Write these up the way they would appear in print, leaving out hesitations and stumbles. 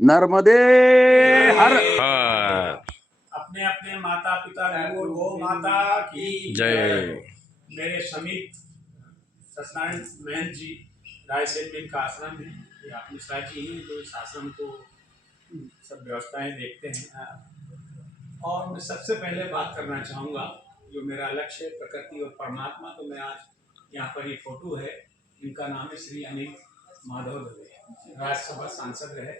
नर्मदे हर। अपने अपने माता पिता गौ माता की जय। मेरे समीप सत्यनारायण महंत जी रायसेन में इनका आश्रम है। ये आप मिश्रा जी हैं जो इस आश्रम को सब व्यवस्थाएं देखते हैं। और मैं सबसे पहले बात करना चाहूँगा, जो मेरा लक्ष्य है प्रकृति और परमात्मा, तो मैं आज यहाँ पर ये फोटो है, इनका नाम है श्री अनिल माधव दवे, राज्यसभा सांसद रहे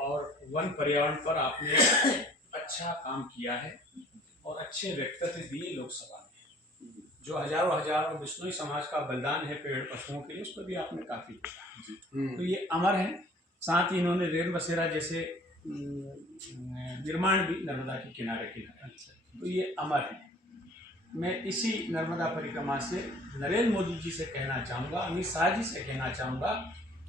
और वन पर्यावरण पर आपने अच्छा काम किया है और अच्छे व्यक्तित्व दिए लोकसभा में। जो हजारों हजारों बिश्नोई समाज का बलिदान है पेड़ पशुओं के लिए, उस पर भी आपने काफी किया। तो ये अमर है। साथ ही इन्होंने रेल बसेरा जैसे निर्माण भी नर्मदा के किनारे किनारे, तो ये अमर है। मैं इसी नर्मदा परिक्रमा से नरेंद्र मोदी जी से कहना चाहूँगा, अमित शाह जी से कहना चाहूँगा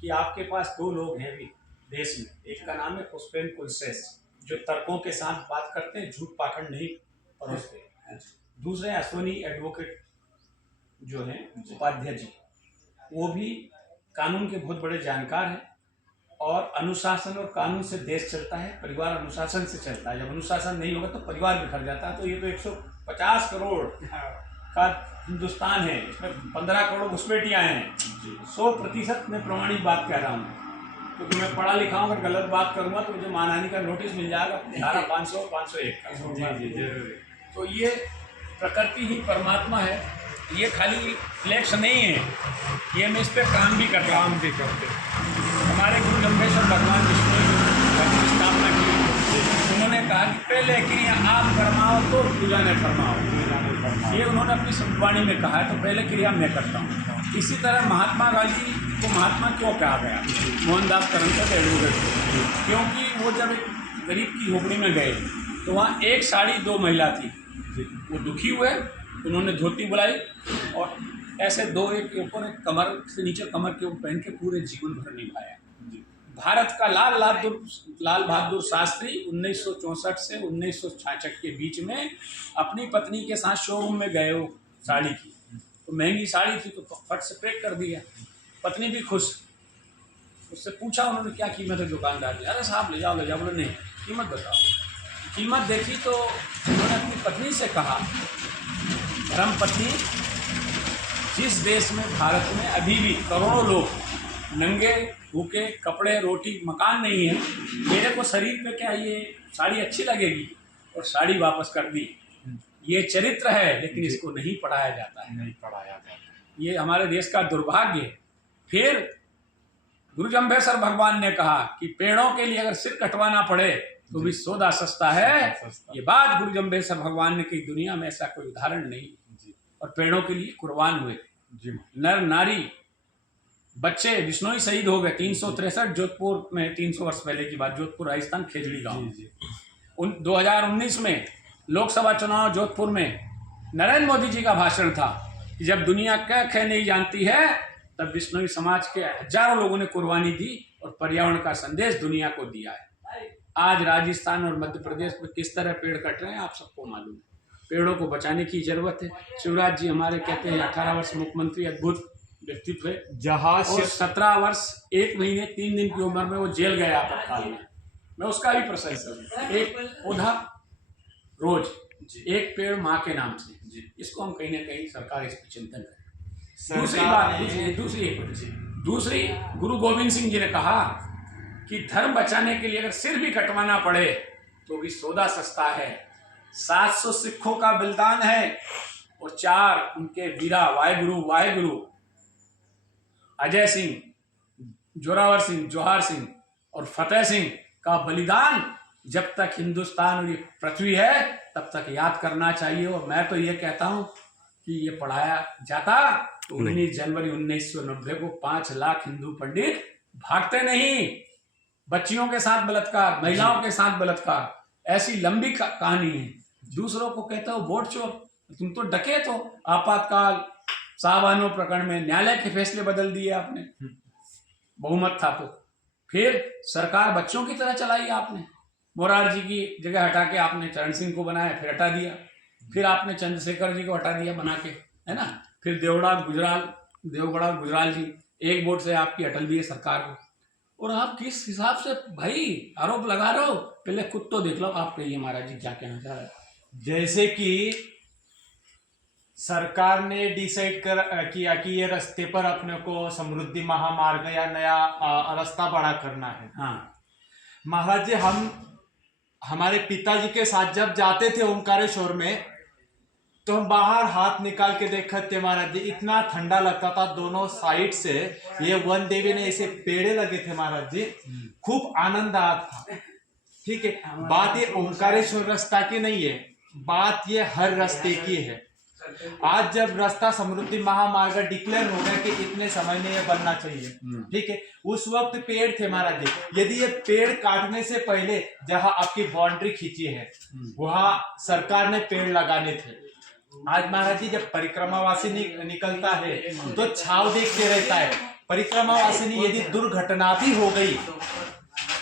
कि आपके पास दो लोग हैं भी देश में। एक का नाम है पुष्पेन कुलश्रेष्ठ, जो तर्कों के साथ बात करते हैं, झूठ पाखंड नहीं परोसते। दूसरे अश्वनी एडवोकेट जो हैं उपाध्याय जी, वो भी कानून के बहुत बड़े जानकार हैं और अनुशासन और कानून से देश चलता है, परिवार अनुशासन से चलता है। जब अनुशासन नहीं होगा तो परिवार बिखर जाता है। तो ये तो 150 करोड़ का हिंदुस्तान है, इसमें 15 करोड़ घुसपैठियाँ हैं। 100% मैं प्रमाणिक बात कह रहा हूँ, क्योंकि मैं पढ़ा लिखा हूँ। अगर गलत बात करूँगा तो मुझे मानहानि का नोटिस मिल जाएगा, धारा 500 501 का। जी जरूर। तो ये प्रकृति ही परमात्मा है, ये खाली फ्लैक्स नहीं है, ये मैं इस पर काम भी करता हूँ। हमारे गुरु जम्बेश्वर भगवान विष्णु की स्थापना की, उन्होंने कहा कि पहले क्रिया आप फरमाओ तो पूजा ने फरमाओ। ये उन्होंने अपनी संवाणी में कहा है, तो पहले क्रिया मैं करता हूँ। इसी तरह महात्मा गांधी को महात्मा क्यों कहा गया, मोहनदास करमचंद एडवोकेट, क्योंकि वो जब एक गरीब की झोपड़ी में गए तो वहाँ एक साड़ी दो महिला थी। वो दुखी हुए, उन्होंने धोती बुलाई और ऐसे दो एक के ऊपर एक कमर से नीचे कमर के ऊपर पहन के पूरे जीवन भर निभाया। भारत का लाल बहादुर शास्त्री 1964 से 1966 के बीच में अपनी पत्नी के साथ शोरूम में गए हो साड़ी की, तो महंगी साड़ी थी तो फट से पैक कर दिया। पत्नी भी खुश। उससे पूछा उन्होंने क्या कीमत है, दुकानदार ने, अरे साहब ले जाओ। बोले नहीं, कीमत बताओ। कीमत देखी तो उन्होंने अपनी पत्नी से कहा, धर्म पत्नी, जिस देश में भारत में अभी भी करोड़ों लोग नंगे भूखे, कपड़े रोटी मकान नहीं है, मेरे को शरीर पे क्या ये साड़ी अच्छी लगेगी, और साड़ी वापस कर दी। ये चरित्र है, लेकिन इसको नहीं पढ़ाया जाता है। ये हमारे देश का दुर्भाग्य है। फिर गुरु जम्बेश्वर भगवान ने कहा कि पेड़ों के लिए अगर सिर कटवाना पड़े तो भी सौदा सस्ता है। ये बात गुरु जम्बेश्वर भगवान ने कही, दुनिया में ऐसा कोई उदाहरण नहीं। और पेड़ों के लिए कुर्बान हुए नर नारी बच्चे बिश्नोई शहीद हो गए। 363 जोधपुर में, 300 वर्ष पहले की बात, जोधपुर राजस्थान खेजड़ी गांव। 2019 में लोकसभा चुनाव जोधपुर में नरेंद्र मोदी जी का भाषण था कि जब दुनिया क्या ख नहीं जानती है, तब बिश्नोई समाज के हजारों लोगों ने कुर्बानी दी और पर्यावरण का संदेश दुनिया को दिया है। आज राजस्थान और मध्य प्रदेश में किस तरह पेड़ कट रहे हैं आप सबको मालूम है। पेड़ों को बचाने की जरूरत है। शिवराज जी हमारे कहते हैं 18 वर्ष मुख्यमंत्री, अद्भुत व्यक्तित्व है। जहाज से 17 वर्ष 1 महीने 3 दिन की उम्र में वो जेल गए आपातकाल में, मैं उसका भी प्रशंसक हूँ। एक पौधा रोज, एक पेड़ माँ के नाम से, इसको हम कहीं ना कहीं सरकार इस पर चिंतन करें। दूसरी बात, दूसरी गुरु गोविंद सिंह जी ने कहा कि धर्म बचाने के लिए अगर सिर भी कटवाना पड़े तो भी सौदा सस्ता है। 700 सिखों का बलिदान है और 4 उनके वीरा वाहेगुरु अजय सिंह, जोरावर सिंह, जोहार सिंह और फतेह सिंह का बलिदान जब तक हिंदुस्तान और ये पृथ्वी है तब तक याद करना चाहिए। और मैं तो ये कहता हूँ कि ये पढ़ाया जाता तो 19 जनवरी 1990 को 5 लाख हिंदू पंडित भागते नहीं। बच्चियों के साथ बलात्कार, महिलाओं के साथ बलात्कार, ऐसी लंबी कहानी है। दूसरों को कहते हो वोट चोर, तुम तो डकैत हो। आपातकाल साहबानो प्रकरण में न्यायालय के फैसले बदल दिए आपने, बहुमत था तो। फिर सरकार बच्चों की तरह चलाई आपने। मोरारजी की जगह हटा के आपने चरण सिंह को बनाया, फिर हटा दिया। फिर आपने चंद्रशेखर जी को हटा दिया बना के, है ना। फिर देवगढ़ गुजराल जी, एक वोट से आपकी हटल दी है सरकार को। और आप किस हिसाब से भाई आरोप लगा रहे हो? पहले खुद तो देख लो, आप कहिए महाराज जी क्या कहना चाह रहे हैं। जैसे कि सरकार ने डिसाइड किया कि ये रास्ते पर अपने को समृद्धि महामार्ग या नया रास्ता बड़ा करना है। हाँ महाराज जी, हम हमारे पिताजी के साथ जब जाते थे ओमकारेश्वर में, तो हम बाहर हाथ निकाल के देखते थे महाराज जी, इतना ठंडा लगता था। दोनों साइड से ये वन देवी ने ऐसे पेड़े लगे थे महाराज जी, खूब आनंद आया था। ठीक है, बात ये ओमकारेश्वर रास्ता की नहीं है, बात ये हर रास्ते की है। आज जब रास्ता समृद्धि महामार्ग डिक्लेयर हो गया कि इतने समय में ये बनना चाहिए, ठीक है, उस वक्त पेड़ थे महाराज जी। यदि ये पेड़ काटने से पहले जहां आपकी बाउंड्री खींची है वहां सरकार ने पेड़ लगाने थे। आज महाराज जी जब परिक्रमावासिनी निकलता है तो छाव देखते रहता है। परिक्रमावासिनी यदि दुर्घटना भी हो गई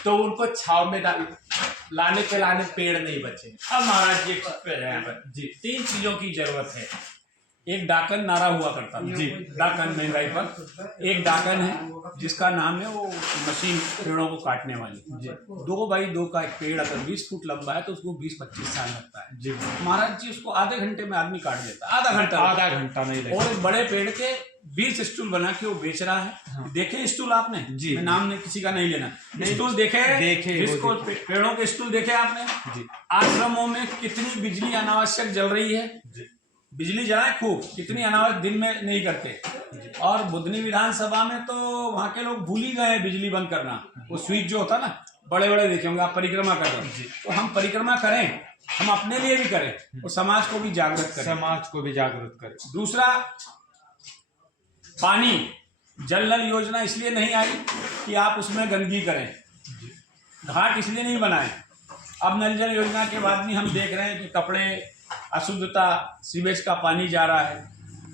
तो उनको छाव में लाने पेड़ नहीं बचे। अब महाराज जी एक चीज पे यहाँ पर जी 3 चीजों की जरूरत है। एक डाकन नारा हुआ करता था जी, डाकन महंगाई पर। एक डाकन है जिसका नाम है वो मशीन पेड़ों को काटने वाली जी। 2x2 का एक पेड़ अगर 20 फुट लंबा है तो उसको 20-25 साल लगता है जी। महाराज जी उसको आधे घंटे में आदमी काट देता है, आधा घंटा नहीं लगता। और एक बड़े पेड़ के 20 स्टूल बना के वो बेच रहा है। हाँ। देखे स्टूल आपने जी? मैं नाम ने किसी का नहीं लेना, स्टूल देखे जिसको पेड़ों के स्टूल देखे आपने जी? आश्रमों में कितनी बिजली अनावश्यक जल रही है जी। बिजली जलाए खूब, कितनी अनावश्यक दिन में नहीं करते। और बुधनी विधानसभा में तो वहां के लोग भूल ही गए बिजली बंद करना। वो स्विच जो होता ना, बड़े बड़े देखे होंगे आप परिक्रमा कर रहे हैं, तो हम परिक्रमा करें, हम अपने लिए भी करें और समाज को भी जागृत करें। दूसरा, पानी जल नल योजना इसलिए नहीं आई कि आप उसमें गंदगी करें, घाट इसलिए नहीं बनाए। अब नल जल योजना के बाद भी हम देख रहे हैं कि कपड़े, अशुद्धता, सीवेज का पानी जा रहा है।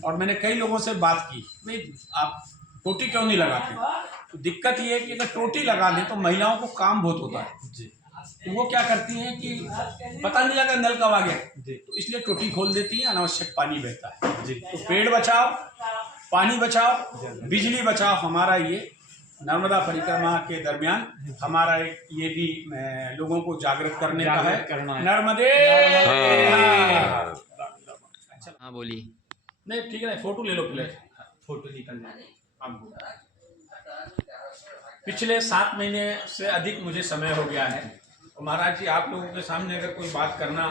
और मैंने कई लोगों से बात की, भाई आप टोटी क्यों नहीं लगाते? तो दिक्कत ये है कि अगर टोटी लगा दें तो महिलाओं को काम बहुत होता है जी। तो वो क्या करती हैं कि पता नहीं लगा नल कब आ गया जी, तो इसलिए टोटी खोल देती है, अनावश्यक पानी बहता है जी। तो पेड़ बचाओ, पानी बचाओ, बिजली बचाओ। हमारा ये नर्मदा परिक्रमा के दरमियान हमारा एक ये भी लोगों को जागृत करने का है। नर्मदे हाँ बोली नहीं, ठीक है, फोटो ले लो पहले, फोटो निकल जाए आपको। पिछले 7 महीने से अधिक मुझे समय हो गया है। और महाराज जी आप लोगों के सामने अगर कोई बात करना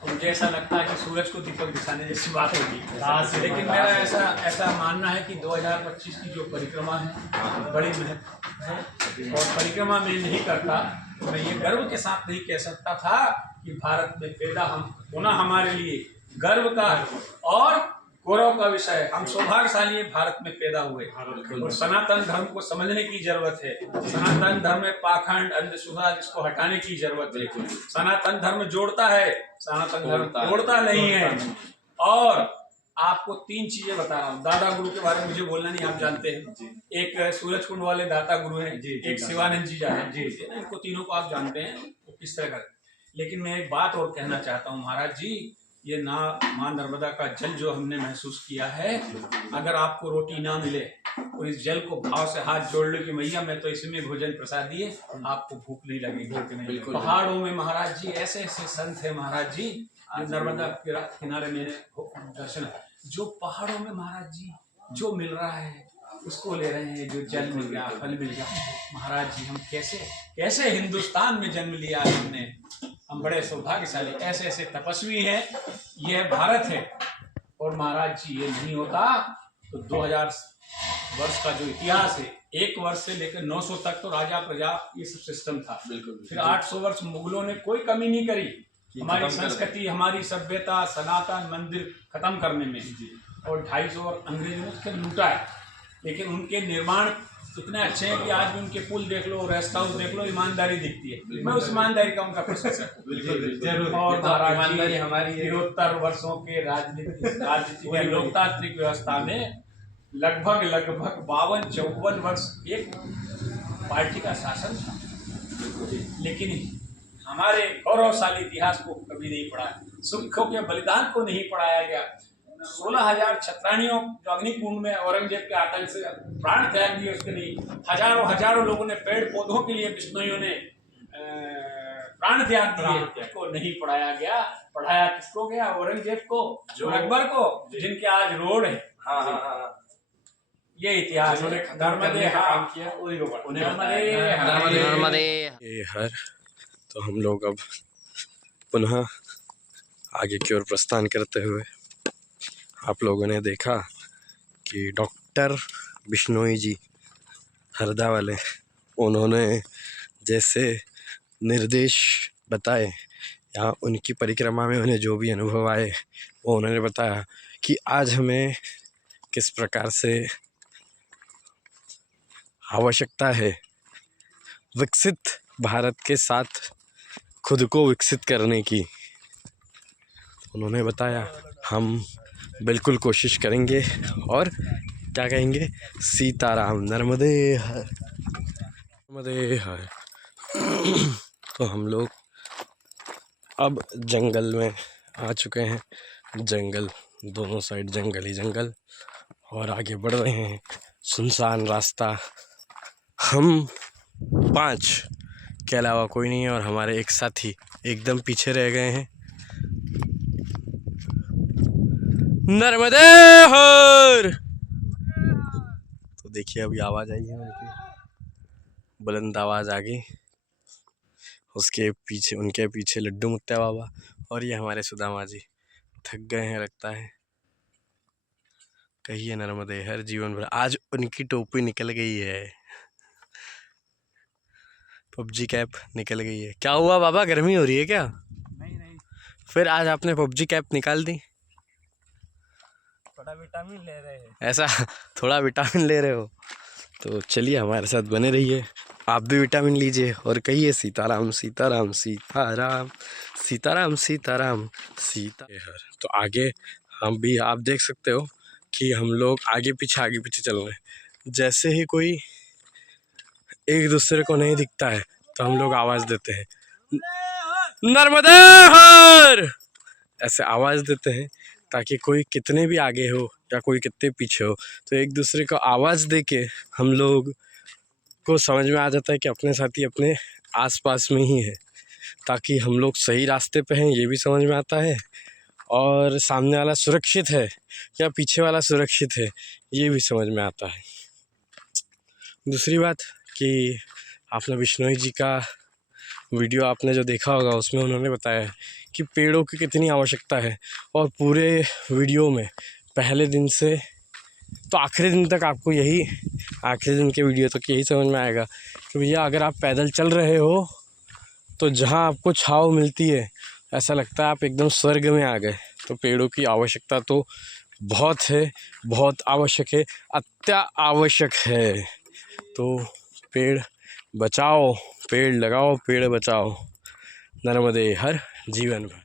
तो मुझे ऐसा लगता है कि सूरज को दीपक दिखाने जैसी बात होगी। लेकिन मेरा ऐसा मानना है कि 2025 की जो परिक्रमा है बड़ी महत्व है। और परिक्रमा में नहीं करता तो मैं ये गर्व के साथ नहीं कह सकता था कि भारत में पैदा हम होना हमारे लिए गर्व का और गौरव का विषय है। हम सौभाग्यशाली भारत में पैदा हुए और सनातन धर्म को समझने की जरूरत है। सनातन धर्म में पाखंड, अंधश्रद्धा, इसको हटाने की जरूरत है। सनातन धर्म जोड़ता है, सनातन धर्म तोड़ता नहीं है। और आपको 3 चीजें बता रहा हूँ। दाता गुरु के बारे में मुझे बोलना नहीं, आप जानते हैं। एक सूरज कुंड वाले दाता गुरु हैं, एक शिवानंद जी हैं जी, इनको तीनों को आप जानते हैं वो किस तरह का। लेकिन मैं एक बात और कहना चाहता हूँ महाराज जी, ये माँ नर्मदा का जल जो हमने महसूस किया है, अगर आपको रोटी ना मिले तो इस जल को भाव से हाथ जोड़ लो कि मैया मैं तो इसमें भोजन प्रसाद दिए, आपको भूख नहीं लगेगी। पहाड़ों में महाराज जी ऐसे ऐसे संत है महाराज जी, नर्मदा के किनारे मेरे दर्शन, जो पहाड़ों में महाराज जी जो मिल रहा है उसको ले रहे हैं, जो जल मिल गया, फल मिल गया। महाराज जी हम कैसे हिंदुस्तान में जन्म लिया है हमने, हम बड़े सौभाग्यशाली, ऐसे ऐसे तपस्वी हैं, यह भारत है। और महाराज जी ये नहीं होता तो 2000 वर्ष का जो इतिहास है, 1 वर्ष से लेकर 900 तक तो राजा प्रजा ये सब सिस्टम था। फिर 800 वर्ष मुगलों ने कोई कमी नहीं करी हमारी संस्कृति, हमारी सभ्यता, सनातन मंदिर खत्म करने में। और 250 और अंग्रेजों ने उसके लूटा है, लेकिन उनके निर्माण इतने अच्छे हैं कि आज भी उनके पुल देख लो, रेस्ट हाउस देख लो, ईमानदारी दिखती है। मैं उस ईमानदारी का उनका प्रशंसक हूं। और ईमानदारी हमारी 73 वर्षों के राजनीतिक लोकतांत्रिक व्यवस्था में लगभग 52-54 वर्ष एक पार्टी का शासन था, लेकिन हमारे गौरवशाली इतिहास को कभी नहीं पढ़ा, सुखों के बलिदान को नहीं पढ़ाया गया, 16,000 छत्राणियों जो अग्निकुंड में औरंगजेब के आतंक से प्राण त्याग दिए, उसके लिए हजारों लोगों ने, पेड़ पौधों के लिए बिश्नोइयों ने प्राण त्याग दिए। को नहीं पढ़ाया गया, पढ़ाया किसको गया? औरंगजेब को और अकबर को, जिनके आज रोड है। ये इतिहास है। नर्मदे काम किया, नर्मदे। ये हर तो हम लोग अब पुनः आगे की ओर प्रस्थान करते हुए, आप लोगों ने देखा कि डॉक्टर बिश्नोई जी हरदा वाले, उन्होंने जैसे निर्देश बताए या उनकी परिक्रमा में उन्हें जो भी अनुभव आए वो उन्होंने बताया कि आज हमें किस प्रकार से आवश्यकता है विकसित भारत के साथ खुद को विकसित करने की। उन्होंने बताया हम बिल्कुल कोशिश करेंगे और क्या कहेंगे, सीताराम, नर्मदे हर, नर्मदे हर। तो हम लोग अब जंगल में आ चुके हैं, जंगल, दोनों साइड जंगल ही जंगल, और आगे बढ़ रहे हैं। सुनसान रास्ता, हम 5 के अलावा कोई नहीं है और हमारे एक साथी एकदम पीछे रह गए हैं। नर्मदे हर। तो देखिए अभी आवाज़ आई है उनकी, बुलंद आवाज़ आ गई। उसके पीछे, उनके पीछे लड्डू मुत्या बाबा, और ये हमारे सुदामा जी थक गए हैं लगता है। कहिए नर्मदे हर जीवन भर। आज उनकी टोपी निकल गई है, पबजी कैप निकल गई है। क्या हुआ बाबा, गर्मी हो रही है क्या? नहीं, फिर आज आपने पबजी कैप निकाल दी? थोड़ा विटामिन ले रहे हैं। ऐसा, थोड़ा विटामिन ले रहे हो? तो चलिए हमारे साथ बने रहिए, आप भी विटामिन लीजिए और कहिए सीताराम सीताराम सीताराम सीताराम सीताराम सीता हर। तो आगे हम भी, आप देख सकते हो कि हम लोग आगे पीछे चल रहे हैं। जैसे ही कोई एक दूसरे को नहीं दिखता है तो हम लोग आवाज़ देते हैं, नर्मदे हर, ऐसे आवाज़ देते हैं, ताकि कोई कितने भी आगे हो या कोई कितने पीछे हो तो एक दूसरे को आवाज़ दे के हम लोग को समझ में आ जाता है कि अपने साथी अपने आसपास में ही है, ताकि हम लोग सही रास्ते पे हैं ये भी समझ में आता है, और सामने वाला सुरक्षित है या पीछे वाला सुरक्षित है ये भी समझ में आता है। दूसरी बात कि आपने बिश्नोई जी का वीडियो आपने जो देखा होगा, उसमें उन्होंने बताया कि पेड़ों की कितनी आवश्यकता है, और पूरे वीडियो में पहले दिन से तो आखिरी दिन तक आपको यही, आखिरी दिन के वीडियो तक यही समझ में आएगा कि भैया अगर आप पैदल चल रहे हो तो जहाँ आपको छाँव मिलती है ऐसा लगता है आप एकदम स्वर्ग में आ गए। तो पेड़ों की आवश्यकता तो बहुत है, बहुत आवश्यक है, अत्यावश्यक है। तो पेड़ बचाओ, पेड़ लगाओ, पेड़ बचाओ। नर्मदे हर जीवन भर।